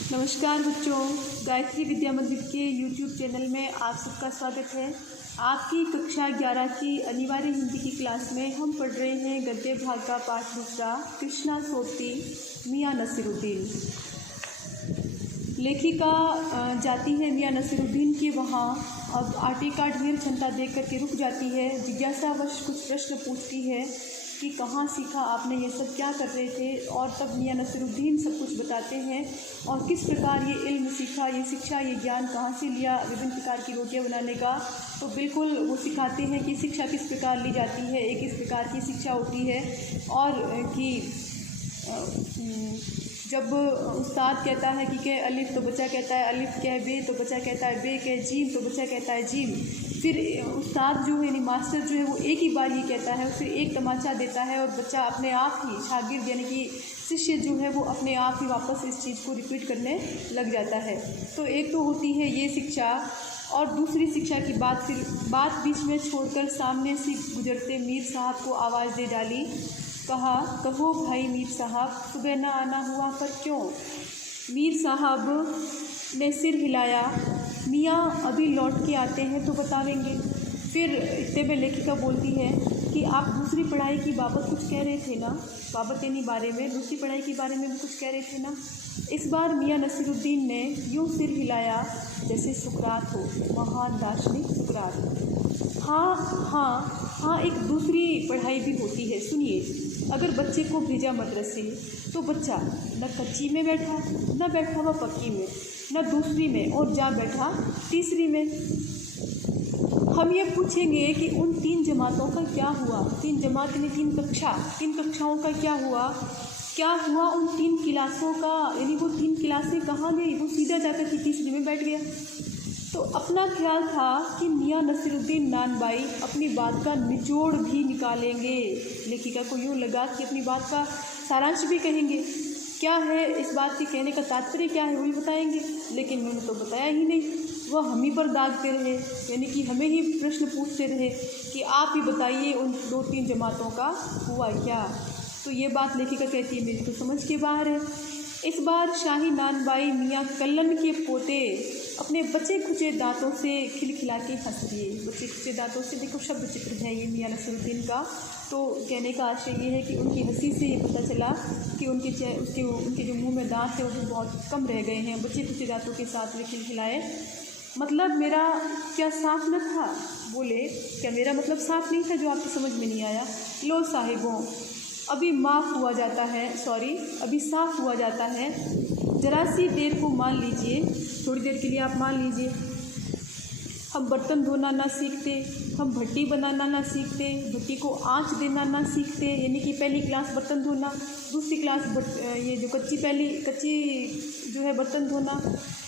नमस्कार बच्चों, गायत्री विद्या मंदिर के YouTube चैनल में आप सबका स्वागत है। आपकी कक्षा 11 की अनिवार्य हिंदी की क्लास में हम पढ़ रहे हैं गद्य भाग का पाठ दूसरा, कृष्णा सोबती मियाँ नसीरुद्दीन। लेखिका जाती है मियाँ नसीरुद्दीन के वहाँ। अब आटे का ढेर क्षमता देख करके रुक जाती है। जिज्ञासावश कुछ प्रश्न पूछती है कि कहाँ सीखा आपने ये सब, क्या कर रहे थे। और तब मियाँ नसीरुद्दीन सब कुछ बताते हैं और किस प्रकार ये इल्म सीखा, ये शिक्षा, ये ज्ञान कहाँ से लिया विभिन्न प्रकार की रोटियां बनाने का। तो बिल्कुल वो सिखाते हैं कि शिक्षा किस प्रकार ली जाती है, एक इस प्रकार की शिक्षा होती है। और कि जब उस्ताद कहता है कि कह अलिफ तो बच्चा कहता है अलिफ, कह बे तो बच्चा कहता है बे, कह जीम तो बच्चा कहता है जीम। फिर उस्ताद जो है यानी मास्टर जो है वो एक ही बार ये कहता है, उसे एक तमाचा देता है और बच्चा अपने आप ही, शागिर्द यानी कि शिष्य जो है वो अपने आप ही वापस इस चीज़ को रिपीट करने लग जाता है। तो एक तो होती है ये शिक्षा, और दूसरी शिक्षा की बात फिर बात बीच में छोड़कर सामने से गुजरते मीर साहब को आवाज़ दे डाली। कहा, कहो भाई मीर साहब, सुबह ना आना हुआ पर क्यों? मीर साहब ने सिर हिलाया। मियाँ अभी लौट के आते हैं तो बतावेंगे। फिर इतने में लेखिका बोलती है कि आप दूसरी पढ़ाई की बाबत कुछ कह रहे थे ना, बाबत यानी बारे में, दूसरी पढ़ाई के बारे में भी कुछ कह रहे थे ना। इस बार मियाँ नसीरुद्दीन ने यूँ सिर हिलाया जैसे सुकरात हो, महान दार्शनिक सुकरात। हाँ, एक दूसरी पढ़ाई भी होती है, सुनिए। अगर बच्चे को भेजा मदरसे तो बच्चा न कच्ची में बैठा, न बैठा वह पक्की में, न दूसरी में, और जा बैठा तीसरी में। हम ये पूछेंगे कि उन 3 जमातों का क्या हुआ, 3 जमात यानी 3 कक्षाओं का क्या हुआ उन 3 क्लासों का, यानी वो 3 क्लासें कहाँ गई? वो सीधा जाकर के तीसरी में बैठ गया। तो अपना ख्याल था कि मियाँ नसीरुद्दीन नानबाई अपनी बात का निचोड़ भी निकालेंगे। लेखिका को यूँ लगा कि अपनी बात का सारांश भी कहेंगे, क्या है इस बात के कहने का तात्पर्य क्या है वो भी बताएंगे। लेकिन उन्होंने तो बताया ही नहीं, वह हम ही पर दागते रहे, यानी कि हमें ही प्रश्न पूछते रहे कि आप ही बताइए उन 2-3 जमातों का हुआ क्या। तो ये बात लेखिका कहती है मेरी तो समझ के बाहर है। इस बार शाही नानबाई मियाँ कल्लन के पोते अपने बचे खुचे दांतों से खिलखिला के हंस दिए। बचे खुचे दांतों से, देखो शब्द चित्र है ये मियाँ नसीरुद्दीन का। तो कहने का आशय ये है कि उनकी हंसी से ये पता चला कि उनके जो मुंह में दांत थे वो भी बहुत कम रह गए हैं। बचे खुचे दांतों के साथ वे खिलखिलाए। मतलब मेरा क्या साफ न था? बोले, क्या मेरा मतलब साफ नहीं था जो आपकी समझ में नहीं आया? लो साहिबों, अभी साफ हुआ जाता है। ज़रा सी देर को मान लीजिए, थोड़ी देर के लिए आप मान लीजिए। हम बर्तन धोना ना सीखते, हम भट्टी बनाना ना सीखते, भट्टी को आँच देना ना सीखते, यानी कि पहली क्लास बर्तन धोना, दूसरी क्लास ये जो कच्ची जो है बर्तन धोना,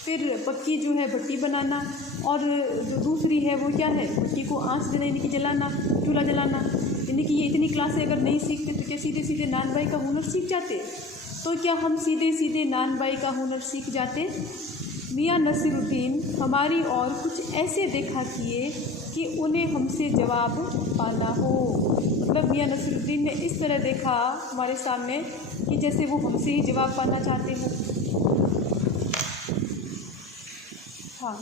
फिर पक्की जो है भट्टी बनाना, और जो दूसरी है वो क्या है, भट्टी को आँच देना यानी कि जलाना, चूल्हा जलाना। यानी कि ये इतनी क्लासें अगर नहीं सीखते तो क्या सीधे सीधे नानबाई का हुनर सीख जाते? तो क्या हम सीधे सीधे नानबाई का हुनर सीख जाते? मियाँ नसीरुद्दीन हमारी और कुछ ऐसे देखा किए कि उन्हें हमसे जवाब पाना हो। मतलब मियाँ नसीरुद्दीन ने इस तरह देखा हमारे सामने कि जैसे वो हमसे ही जवाब पाना चाहते हो। हाँ,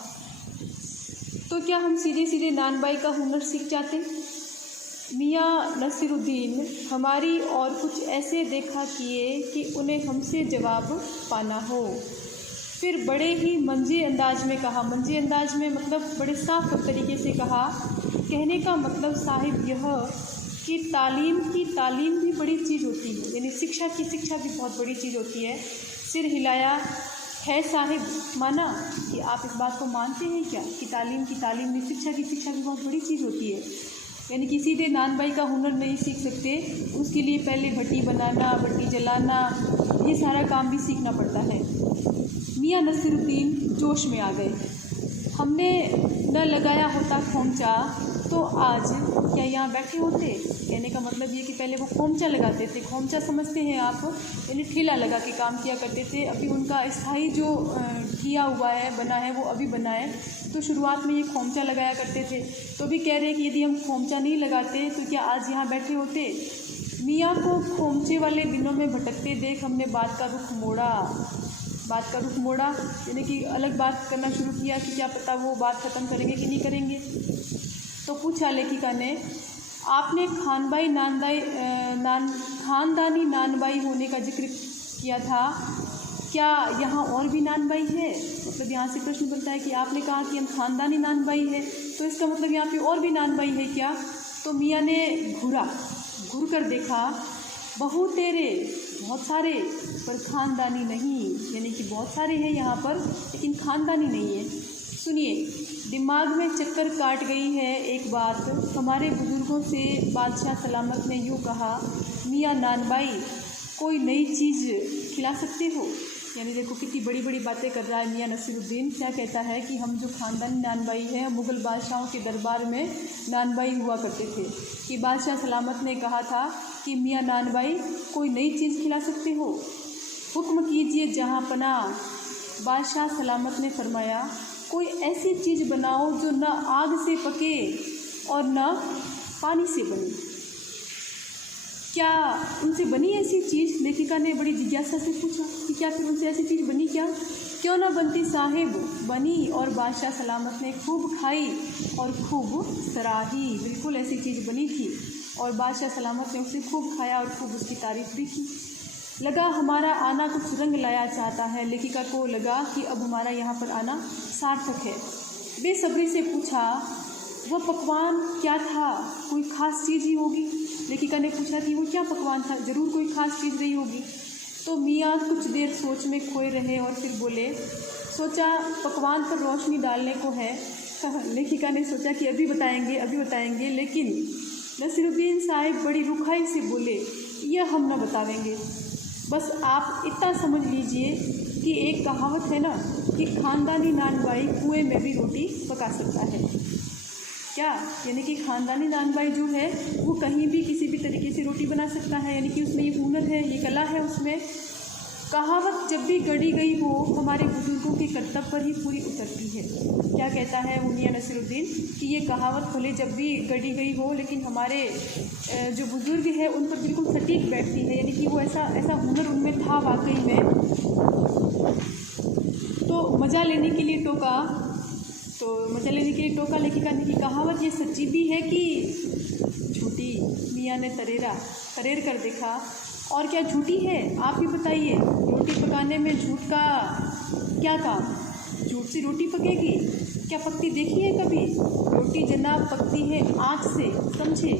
तो क्या हम सीधे सीधे नानबाई का हुनर सीख जाते? मियाँ नसीरुद्दीन हमारी और कुछ ऐसे देखा किए कि उन्हें हमसे जवाब पाना हो। फिर बड़े ही मंजे अंदाज में कहा, मंजे अंदाज में मतलब बड़े साफ तरीके से कहा। कहने का मतलब साहिब यह कि तालीम भी बड़ी चीज़ होती है, यानी शिक्षा भी बहुत बड़ी चीज़ होती है। सिर हिलाया, है साहिब, माना कि आप इस बात को मानते हैं क्या कि तालीम भी, शिक्षा भी बहुत बड़ी चीज़ होती है। यानी कि सीधे नानबाई का हुनर नहीं सीख सकते, उसके लिए पहले भट्टी बनाना, भट्टी जलाना, ये सारा काम भी सीखना पड़ता है। मियाँ नसीरुद्दीन जोश में आ गए। हमने न लगाया होता खोमचा तो आज क्या यहाँ बैठे होते? कहने का मतलब ये कि पहले वो खोमचा लगाते थे। खोमचा समझते हैं आप, यानी ठेला लगा के काम किया करते थे। अभी उनका स्थायी जो किया हुआ है, बना है, वो अभी बना है। तो शुरुआत में ये खोमचा लगाया करते थे। तो भी कह रहे कि यदि हम खोमचा नहीं लगाते तो क्या आज यहाँ बैठे होते? मियाँ को खोमचे वाले दिनों में भटकते देख हमने बात का रुख मोड़ा। बात का रुख मोड़ा, यानी कि अलग बात करना शुरू किया कि क्या पता वो बात ख़त्म करेंगे कि नहीं करेंगे। तो पूछा लेखिका ने, आपने खानदानी नानबाई होने का जिक्र किया था, क्या यहाँ और भी नानबाई है? मतलब यहाँ से प्रश्न बनता है कि आपने कहा कि हम खानदानी नानबाई है, तो इसका मतलब यहाँ पे और भी नानबाई है क्या? तो मियाँ ने घूर कर देखा, बहुतेरे, बहुत सारे, पर खानदानी नहीं, यानी कि बहुत सारे हैं यहाँ पर लेकिन खानदानी नहीं है। सुनिए, दिमाग में चक्कर काट गई है एक बात, हमारे बुजुर्गों से बादशाह सलामत ने यूँ कहा, मियाँ नानबाई कोई नई चीज़ खिला सकते हो? यानी देखो कितनी बड़ी बड़ी बातें कर रहा है मियाँ नसीरुद्दीन। क्या कहता है कि हम जो ख़ानदानी नानबाई हैं, मुग़ल बादशाहों के दरबार में नानबाई हुआ करते थे, कि बादशाह सलामत ने कहा था कि मियाँ नानबाई कोई नई चीज़ खिला सकते हो? हुक्म कीजिए जहाँ पनाह। बादशाह सलामत ने फरमाया, कोई ऐसी चीज़ बनाओ जो न आग से पके और न पानी से बने। क्या उनसे बनी ऐसी चीज़? लेखिका ने बड़ी जिज्ञासा से पूछा कि क्या फिर उनसे ऐसी चीज़ बनी क्या? क्यों ना बनती साहिब, बनी, और बादशाह सलामत ने खूब खाई और खूब सराही। बिल्कुल ऐसी चीज़ बनी थी और बादशाह सलामत ने उसे खूब खाया और खूब उसकी तारीफ़ भी की। लगा हमारा आना कुछ रंग लाया चाहता है। लेखिका को लगा कि अब हमारा यहाँ पर आना सार्थक है। बेसब्री से पूछा, वह पकवान क्या था? कोई ख़ास चीज़ ही होगी। लेखिका ने पूछा कि वो क्या पकवान था, ज़रूर कोई ख़ास चीज़ रही होगी। तो मियाँ कुछ देर सोच में खोए रहे और फिर बोले, सोचा पकवान पर रोशनी डालने को है। लेखिका ने सोचा कि अभी बताएंगे, लेकिन नसीरुद्दीन साहिब बड़ी रुखाई से बोले, यह हम न बतावेंगे। बस आप इतना समझ लीजिए कि एक कहावत है ना कि ख़ानदानी नानबाई कुएं में भी रोटी पका सकता है। क्या? यानी कि ख़ानदानी नानबाई जो है वो कहीं भी किसी भी तरीके से रोटी बना सकता है, यानी कि उसमें ये हुनर है, ये कला है उसमें। कहावत जब भी गढ़ी गई हो हमारे बुजुर्गों के कर्तव्य पर ही पूरी उतरती है। क्या कहता है वो मियाँ नसीरुद्दीन कि ये कहावत भले जब भी गढ़ी गई हो लेकिन हमारे जो बुजुर्ग हैं उन पर बिल्कुल सटीक बैठती है, यानी कि वो ऐसा हुनर उनमें था वाकई में। तो मज़ा लेने के लिए टोका लेखिका ने कि कहावत ये सच्ची भी है कि झूठी? मियाँ ने तरेर कर देखा, और क्या झूठी है? आप ही बताइए। रोटी पकाने में झूठ का क्या काम? झूठ से रोटी पकेगी? क्या पकती देखी है कभी? रोटी जनाब पकती है आँच से, समझे?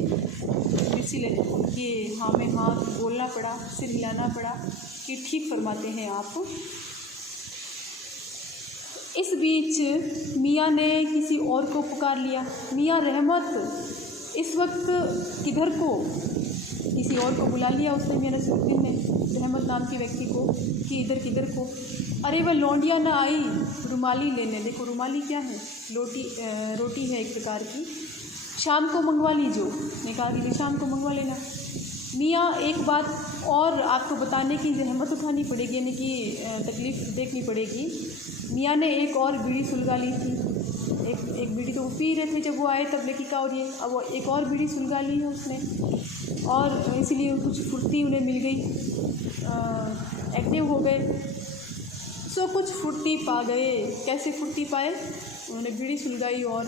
इसीलिए ये हाँ में हाँ बोलना पड़ा, सिर हिलाना पड़ा कि ठीक फरमाते हैं आप। इस बीच मियाँ ने किसी और को पुकार लिया, मियाँ रहमत, इस वक्त किधर को? किसी और को बुला लिया उसने, मियाँ नसीरुद्दीन ने, रहमत नाम के व्यक्ति को, कि इधर किधर को? अरे वह लौंडिया ना आई रुमाली लेने। देखो रुमाली क्या है? रोटी है एक प्रकार की। शाम को मंगवा लीजिए। ने कहा कि शाम को मंगवा लेना। मियाँ एक बात और आपको बताने की जहमत उठानी पड़ेगी, यानी कि तकलीफ़ देखनी पड़ेगी। मियाँ ने एक और बीड़ी सुलगा ली थी। एक बीड़ी तो वो पी रहे थे जब वो आए तब लेखिका, और ये अब वो एक और बीड़ी सुलगा ली है उसने, और इसीलिए कुछ फुर्ती उन्हें मिल गई, एक्टिव हो गए। सो कुछ फुर्ती पा गए। कैसे फुर्ती पाए? उन्होंने बीड़ी सुलगाई और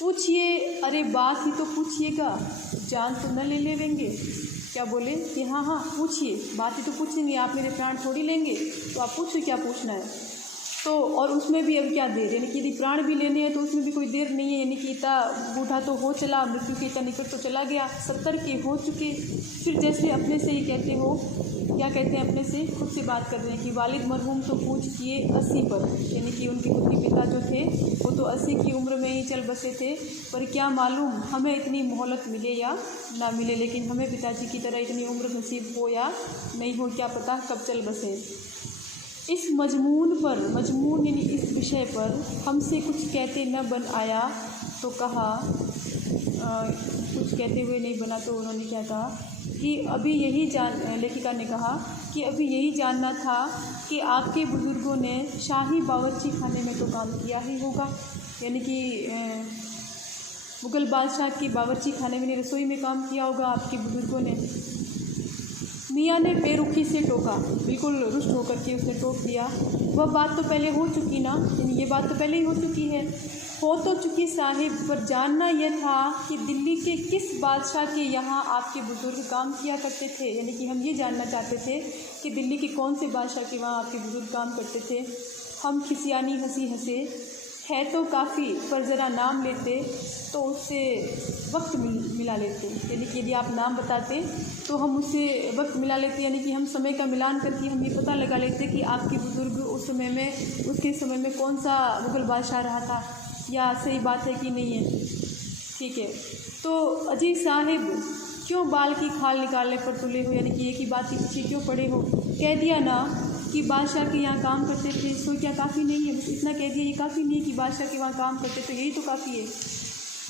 पूछिए, अरे बात ही तो पूछिएगा, जान तो न ले लेंगे। क्या बोले कि हाँ पूछिए, बात ही तो पूछेंगे, आप मेरे प्राण थोड़ी लेंगे, तो आप पूछिए क्या पूछना है। तो और उसमें भी अब क्या देर, यानी कि यदि प्राण भी लेने हैं तो उसमें भी कोई देर नहीं है, यानी कि इतना बूढ़ा तो हो चला, मृत्यु के इतना निकट तो चला गया, 70 के हो चुके। फिर जैसे अपने से ही कहते हो, क्या कहते हैं, अपने से खुद से बात कर रहे हैं कि वालिद मरहूम तो पूछ किए 80 पर, यानी कि उनके खुद के पिता जो थे वो तो 80 की उम्र में ही चल बसे थे। पर क्या मालूम हमें इतनी मोहलत मिले या ना मिले, लेकिन हमें पिताजी की तरह इतनी उम्र नसीब हो या नहीं हो, क्या पता कब चल बसे। इस मजमून यानी इस विषय पर हमसे कुछ कहते न बन आया, तो कहा कुछ कहते हुए नहीं बना, तो उन्होंने क्या कहा कि अभी यही लेखिका ने कहा कि अभी यही जानना था कि आपके बुज़ुर्गों ने शाही बावर्ची खाने में तो काम किया ही होगा, यानी कि मुग़ल बादशाह की बावर्ची खाने में, रसोई में काम किया होगा आपके बुज़ुर्गों ने। मियाँ ने बेरुखी से टोका, बिल्कुल रुष्ट होकर के उसने टोक दिया। वह बात तो पहले हो चुकी ना, यानी ये बात तो पहले ही हो चुकी है। हो तो चुकी साहिब, पर जानना यह था कि दिल्ली के किस बादशाह के यहाँ आपके बुज़ुर्ग काम किया करते थे। यानी कि हम ये जानना चाहते थे कि दिल्ली के कौन से बादशाह के वहाँ आपके बुज़ुर्ग काम करते थे। हम खिसियानी हंसी हंसे, है तो काफ़ी, पर ज़रा नाम लेते तो उससे वक्त मिला लेते। यानी कि यदि आप नाम बताते तो हम उससे वक्त मिला लेते, यानी कि हम समय का मिलान करके हम ये पता लगा लेते कि आपके बुज़ुर्ग उस समय में, उसके समय में कौन सा मुग़ल बादशाह रहा था, या सही बात है कि नहीं है। ठीक है, तो अजी साहिब क्यों बाल की खाल निकालने पर तुले हो, यानी कि एक ही बात के पीछे क्यों पड़े हो। कह दिया ना कि बादशाह के यहाँ काम करते थे, सो क्या काफ़ी नहीं है। बस इतना कह दिया, ये काफ़ी नहीं है कि बादशाह के वहाँ काम करते, तो यही तो काफ़ी है।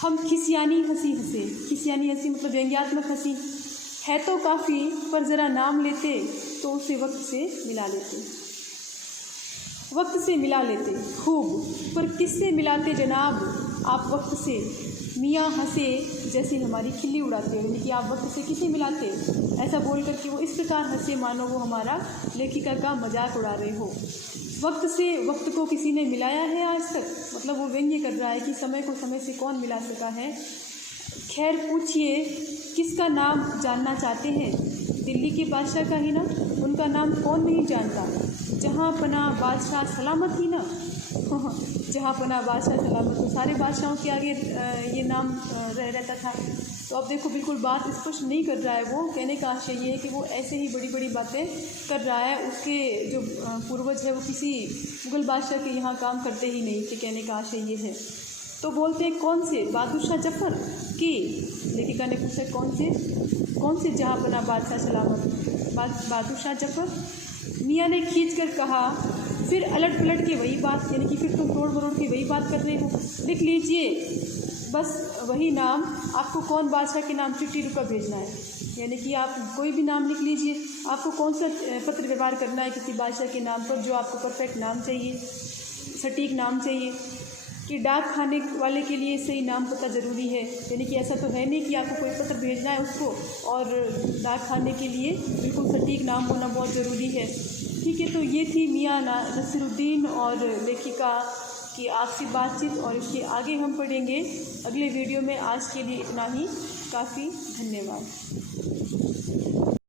हम खिसियानी हंसी हंसे, खिसियानी हंसी मतलब व्यंग्यात्मक हंसी, है तो काफ़ी, पर ज़रा नाम लेते तो उसे वक्त से मिला लेते, वक्त से मिला लेते खूब। पर किससे मिलाते जनाब आप वक्त से। मियाँ हंसे जैसे हमारी खिल्ली उड़ाते हो, यानी कि आप वक्त से किसे मिलाते। ऐसा बोल कर के वो इस प्रकार हंसे मानो वो हमारा लेखिका का मजाक उड़ा रहे हो। वक्त से वक्त को किसी ने मिलाया है आज तक, मतलब वो व्यंग्य कर रहा है कि समय को समय से कौन मिला सका है। खैर पूछिए किसका नाम जानना चाहते हैं, दिल्ली के बादशाह का ही ना, उनका नाम कौन नहीं जानता। जहाँ पना बादशाह सलामत ही ना जहाँ पना बादशाह सलामत, तो सारे बादशाहों के आगे ये नाम रहता था। तो अब देखो बिल्कुल बात स्पष्ट नहीं कर रहा है वो, कहने का आशय ये है कि वो ऐसे ही बड़ी बड़ी बातें कर रहा है। उसके जो पूर्वज है वो किसी मुग़ल बादशाह के यहाँ काम करते ही नहीं थे, कहने का आशय ये है। तो बोलते हैं कौन से, बहादुर शाह जफ़र की। लेखिका ने पूछा कौन से जहाँ पना बादशाह सलामत, बहादुर शाह जफ़र। मियाँ ने खींच कर कहा, फिर अलट पलट के वही बात, यानी कि फिर तुम तोड़ मरोड़ के वही बात कर रहे हो। लिख लीजिए बस वही नाम, आपको कौन बादशाह के नाम चिट्ठी रुका भेजना है, यानी कि आप कोई भी नाम लिख लीजिए। आपको कौन सा पत्र व्यवहार करना है किसी बादशाह के नाम पर, जो आपको परफेक्ट नाम चाहिए, सटीक नाम चाहिए। कि डाक खाने वाले के लिए सही नाम पता ज़रूरी है, यानी कि ऐसा तो है नहीं कि आपको कोई पत्र भेजना है उसको और डाक खाने के लिए बिल्कुल सटीक नाम होना बहुत ज़रूरी है। ठीक है, तो ये थी मियाँ नसीरुद्दीन और लेखिका की आपसी बातचीत, और इसके आगे हम पढ़ेंगे अगले वीडियो में। आज के लिए इतना ही काफ़ी, धन्यवाद।